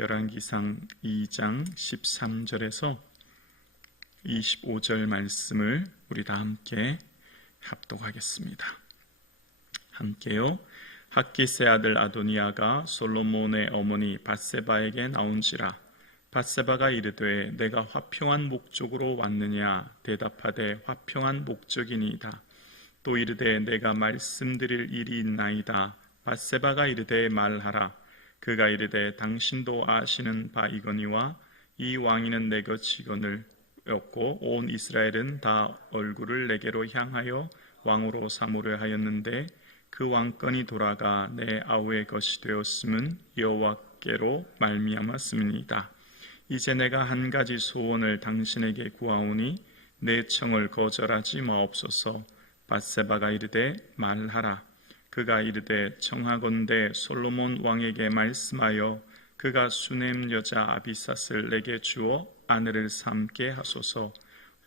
열왕기상 2장 13절에서 25절 말씀을 우리 다 함께 합독하겠습니다. 함께요. 핫깃의 아들 아도니아가 솔로몬의 어머니 밧세바에게 나온지라. 밧세바가 이르되 내가 화평한 목적으로 왔느냐. 대답하되 화평한 목적이니이다. 또 이르되 내가 말씀드릴 일이 있나이다. 밧세바가 이르되 말하라. 그가 이르되 당신도 아시는 바 이거니와 이 왕위는 내 것이거늘 였고 온 이스라엘은 다 얼굴을 내게로 향하여 왕으로 삼으려 하였는데 그 왕권이 돌아가 내 아우의 것이 되었음은 여호와께로 말미암았음이니이다. 이제 내가 한 가지 소원을 당신에게 구하오니 내 청을 거절하지 마옵소서. 밧세바가 이르되 말하라. 그가 이르되 청하건대 솔로몬 왕에게 말씀하여 그가 수넴 여자 아비삿을 내게 주어 아내를 삼게 하소서.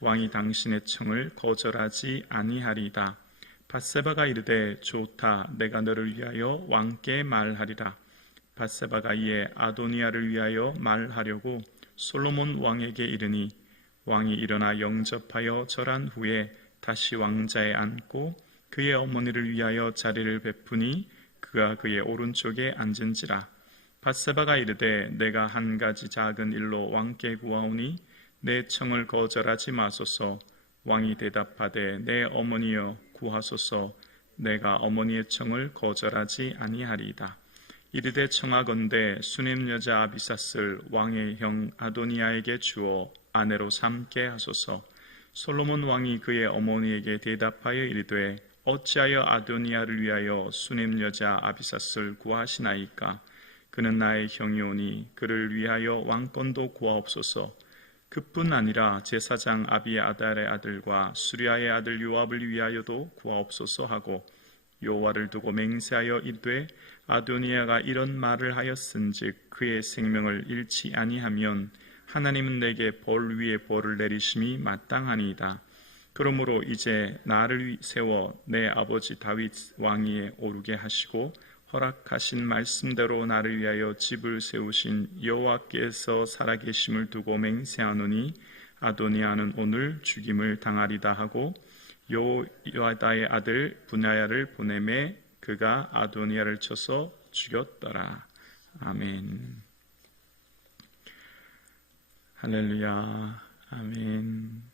왕이 당신의 청을 거절하지 아니하리이다. 밧세바가 이르되 좋다. 내가 너를 위하여 왕께 말하리라. 밧세바가 이에 아도니아를 위하여 말하려고 솔로몬 왕에게 이르니 왕이 일어나 영접하여 절한 후에 다시 왕자에 앉고 그의 어머니를 위하여 자리를 베푸니 그가 그의 오른쪽에 앉은지라. 밧세바가 이르되 내가 한 가지 작은 일로 왕께 구하오니 내 청을 거절하지 마소서. 왕이 대답하되 내 어머니여 구하소서. 내가 어머니의 청을 거절하지 아니하리이다. 이르되 청하건대 수넴 여자 아비삿을 왕의 형 아도니아에게 주어 아내로 삼게 하소서. 솔로몬 왕이 그의 어머니에게 대답하여 이르되 어찌하여 아도니아를 위하여 수넴 여자 아비삿을 구하시나이까? 그는 나의 형이오니 그를 위하여 왕권도 구하옵소서. 그뿐 아니라 제사장 아비아달의 아들과 수리아의 아들 요압을 위하여도 구하옵소서 하고 여호와를 두고 맹세하여 이르되 아도니아가 이런 말을 하였은즉 그의 생명을 잃지 아니하면 하나님은 내게 벌 위에 벌을 내리심이 마땅하니이다. 그러므로 이제 나를 세워 내 아버지 다윗 왕위에 오르게 하시고 허락하신 말씀대로 나를 위하여 집을 세우신 여호와께서 살아계심을 두고 맹세하노니 아도니아는 오늘 죽임을 당하리다 하고 요야다의 아들 분야야를 보내매 그가 아도니아를 쳐서 죽였더라. 아멘. 할렐루야. 아멘.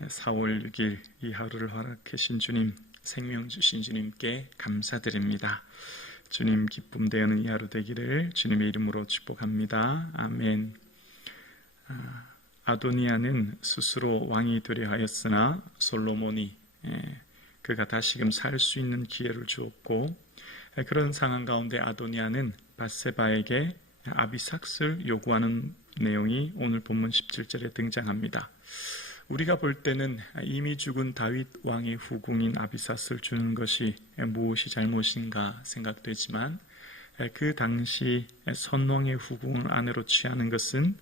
4월 6일 이 하루를 허락하신 주님, 생명 주신 주님께 감사드립니다. 주님 기쁨 되는 이 하루 되기를 주님의 이름으로 축복합니다. 아멘. 아도니아는 스스로 왕이 되려 하였으나 솔로몬이 그가 다시금 살 수 있는 기회를 주었고 그런 상황 가운데 아도니아는 밧세바에게 아비삭을 요구하는 내용이 오늘 본문 17절에 등장합니다. 우리가 볼 때는 이미 죽은 다윗 왕의 후궁인 아비삿을 주는 것이 무엇이 잘못인가 생각되지만 그 당시 선왕의 후궁을 아내로 취하는 것은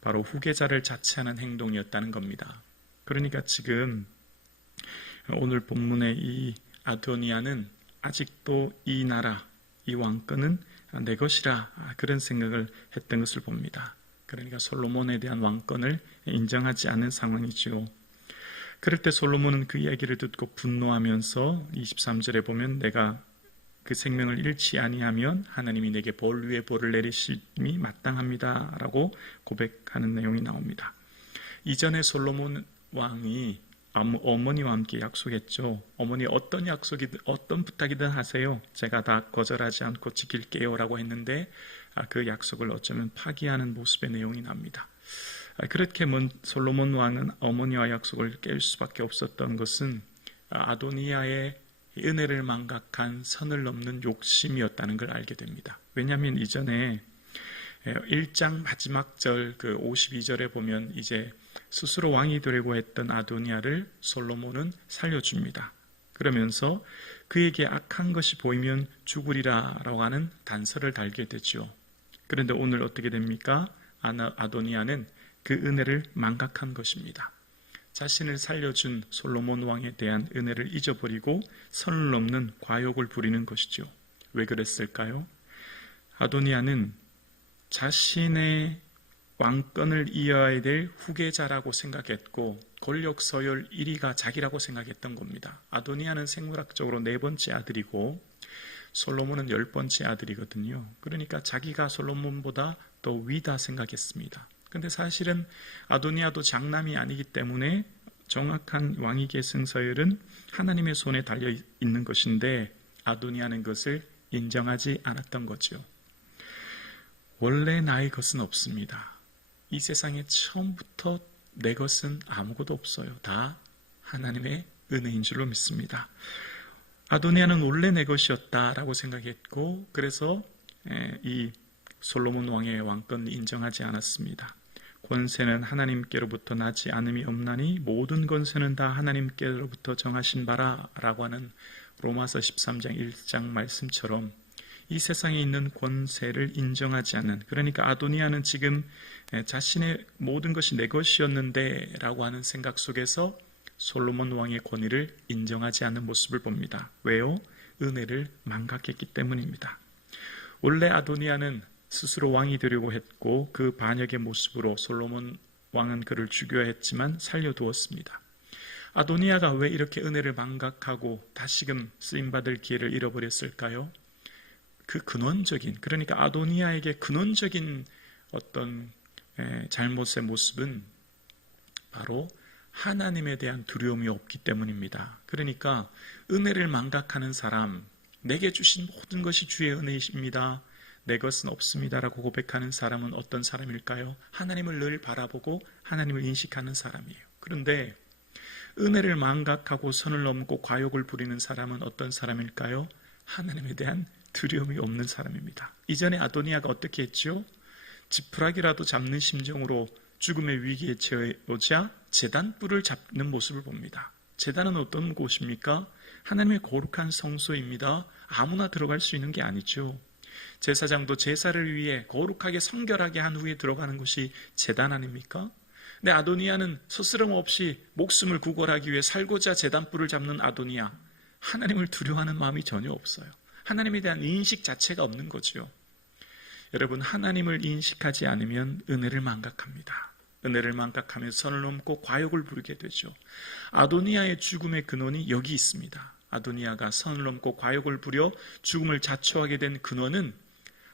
바로 후계자를 자처하는 행동이었다는 겁니다. 그러니까 지금 오늘 본문의 이 아도니아는 아직도 이 나라, 이 왕권은 내 것이라 그런 생각을 했던 것을 봅니다. 그러니까 솔로몬에 대한 왕권을 인정하지 않은 상황이죠. 그럴 때 솔로몬은 그 이야기를 듣고 분노하면서 23절에 보면 내가 그 생명을 잃지 아니하면 하나님이 내게 벌 위에 벌을 내리심이 마땅합니다 라고 고백하는 내용이 나옵니다. 이전에 솔로몬 왕이 어머니와 함께 약속했죠. 어머니 어떤 약속이든 어떤 부탁이든 하세요. 제가 다 거절하지 않고 지킬게요 라고 했는데 그 약속을 어쩌면 파기하는 모습의 내용이 납니다. 그렇게 솔로몬 왕은 어머니와 약속을 깰 수밖에 없었던 것은 아도니아의 은혜를 망각한 선을 넘는 욕심이었다는 걸 알게 됩니다. 왜냐하면 이전에 1장 마지막 절 52절에 보면 이제 스스로 왕이 되려고 했던 아도니아를 솔로몬은 살려줍니다. 그러면서 그에게 악한 것이 보이면 죽으리라 라고 하는 단서를 달게 되죠. 그런데 오늘 어떻게 됩니까? 아도니아는 그 은혜를 망각한 것입니다. 자신을 살려준 솔로몬 왕에 대한 은혜를 잊어버리고 선을 넘는 과욕을 부리는 것이죠. 왜 그랬을까요? 아도니아는 자신의 왕권을 이어야 될 후계자라고 생각했고 권력 서열 1위가 자기라고 생각했던 겁니다. 아도니아는 생물학적으로 4번째 아들이고 솔로몬은 10번째 아들이거든요. 그러니까 자기가 솔로몬보다 더 위다 생각했습니다. 근데 사실은 아도니아도 장남이 아니기 때문에 정확한 왕위 계승 서열은 하나님의 손에 달려 있는 것인데 아도니아는 그것을 인정하지 않았던 거죠. 원래 나의 것은 없습니다. 이 세상에 처음부터 내 것은 아무것도 없어요. 다 하나님의 은혜인 줄로 믿습니다. 아도니아는 원래 내 것이었다라고 생각했고 그래서 이 솔로몬 왕의 왕권을 인정하지 않았습니다. 권세는 하나님께로부터 나지 않음이 없나니 모든 권세는 다 하나님께로부터 정하신 바라 라고 하는 로마서 13장 1장 말씀처럼 이 세상에 있는 권세를 인정하지 않는, 그러니까 아도니아는 지금 자신의 모든 것이 내 것이었는데 라고 하는 생각 속에서 솔로몬 왕의 권위를 인정하지 않는 모습을 봅니다. 왜요? 은혜를 망각했기 때문입니다. 원래 아도니아는 스스로 왕이 되려고 했고 그 반역의 모습으로 솔로몬 왕은 그를 죽여야 했지만 살려두었습니다. 아도니아가 왜 이렇게 은혜를 망각하고 다시금 쓰임받을 기회를 잃어버렸을까요? 그 근원적인, 그러니까 아도니아에게 근원적인 어떤 잘못의 모습은 바로 하나님에 대한 두려움이 없기 때문입니다. 그러니까 은혜를 망각하는 사람, 내게 주신 모든 것이 주의 은혜이십니다, 내 것은 없습니다라고 고백하는 사람은 어떤 사람일까요? 하나님을 늘 바라보고 하나님을 인식하는 사람이에요. 그런데 은혜를 망각하고 선을 넘고 과욕을 부리는 사람은 어떤 사람일까요? 하나님에 대한 두려움이 없는 사람입니다. 이전에 아도니아가 어떻게 했죠? 지푸라기라도 잡는 심정으로 죽음의 위기에 처해오자 제단불을 잡는 모습을 봅니다. 제단은 어떤 곳입니까? 하나님의 거룩한 성소입니다. 아무나 들어갈 수 있는 게 아니죠. 제사장도 제사를 위해 거룩하게 성결하게 한 후에 들어가는 것이 제단 아닙니까? 근데 아도니아는 스스럼 없이 목숨을 구걸하기 위해 살고자 제단불을 잡는 아도니아, 하나님을 두려워하는 마음이 전혀 없어요. 하나님에 대한 인식 자체가 없는 거죠. 여러분, 하나님을 인식하지 않으면 은혜를 망각합니다. 은혜를 망각하면 선을 넘고 과욕을 부리게 되죠. 아도니아의 죽음의 근원이 여기 있습니다. 아도니아가 선을 넘고 과욕을 부려 죽음을 자초하게 된 근원은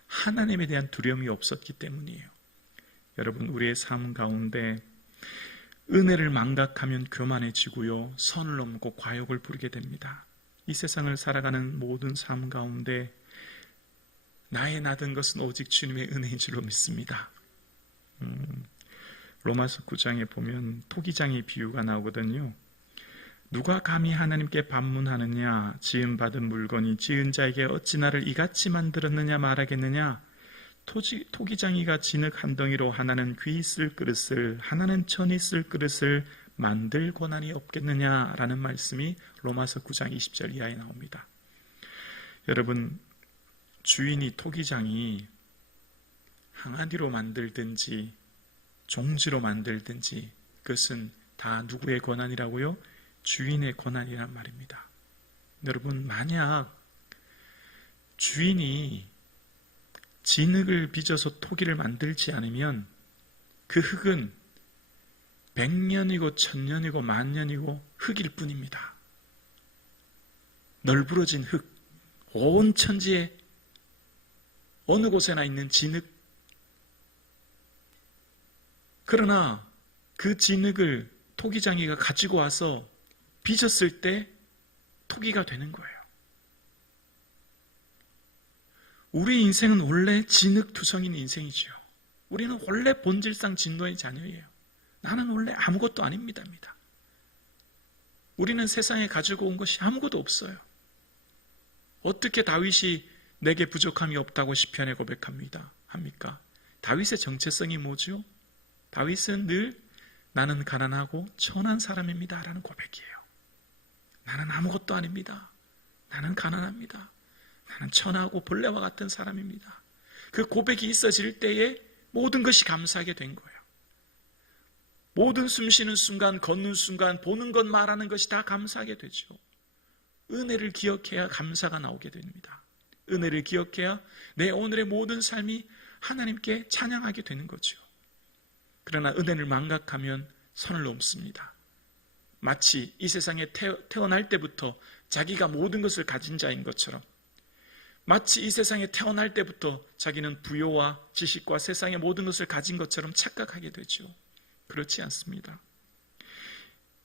하나님에 대한 두려움이 없었기 때문이에요. 여러분, 우리의 삶 가운데 은혜를 망각하면 교만해지고요, 선을 넘고 과욕을 부리게 됩니다. 이 세상을 살아가는 모든 삶 가운데 나의 나든 것은 오직 주님의 은혜인 줄로 믿습니다. 로마서 9장에 보면 토기장의 비유가 나오거든요. 누가 감히 하나님께 반문하느냐? 지음받은 물건이 지은 자에게 어찌 나를 이같이 만들었느냐 말하겠느냐? 토기장이가 진흙 한 덩이로 하나는 귀 있을 그릇을, 하나는 천 있을 그릇을 만들 권한이 없겠느냐라는 말씀이 로마서 9장 20절 이하에 나옵니다. 여러분, 주인이 토기장이 항아리로 만들든지 종지로 만들든지 그것은 다 누구의 권한이라고요? 주인의 권한이란 말입니다. 여러분, 만약 주인이 진흙을 빚어서 토기를 만들지 않으면 그 흙은 100년이고 1000년이고 10,000년이고 흙일 뿐입니다. 널브러진 흙, 온 천지에 어느 곳에나 있는 진흙. 그러나 그 진흙을 토기장이가 가지고 와서 빚었을 때 토기가 되는 거예요. 우리 인생은 원래 진흙투성인 인생이죠. 우리는 원래 본질상 진노의 자녀예요. 나는 원래 아무것도 아닙니다. 우리는 세상에 가지고 온 것이 아무것도 없어요. 어떻게 다윗이 내게 부족함이 없다고 시편에 고백합니다. 합니까? 다윗의 정체성이 뭐죠? 다윗은 늘 나는 가난하고 천한 사람입니다 라는 고백이에요. 나는 아무것도 아닙니다. 나는 가난합니다. 나는 천하고 벌레와 같은 사람입니다. 그 고백이 있어질 때에 모든 것이 감사하게 된 거예요. 모든 숨쉬는 순간, 걷는 순간, 보는 것, 말하는 것이 다 감사하게 되죠. 은혜를 기억해야 감사가 나오게 됩니다. 은혜를 기억해야 내 오늘의 모든 삶이 하나님께 찬양하게 되는 거죠. 그러나 은혜를 망각하면 선을 넘습니다. 마치 이 세상에 태어날 때부터 자기가 모든 것을 가진 자인 것처럼, 마치 이 세상에 태어날 때부터 자기는 부요와 지식과 세상의 모든 것을 가진 것처럼 착각하게 되죠. 그렇지 않습니다.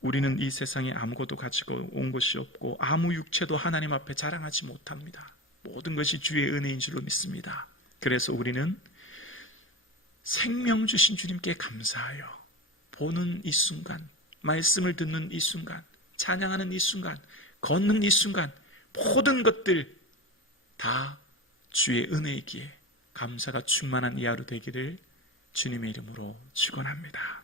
우리는 이 세상에 아무것도 가지고 온 것이 없고 아무 육체도 하나님 앞에 자랑하지 못합니다. 모든 것이 주의 은혜인 줄로 믿습니다. 그래서 우리는 생명 주신 주님께 감사하여 보는 이 순간, 말씀을 듣는 이 순간, 찬양하는 이 순간, 걷는 이 순간, 모든 것들 다 주의 은혜이기에 감사가 충만한 이 하루 되기를 주님의 이름으로 축원합니다.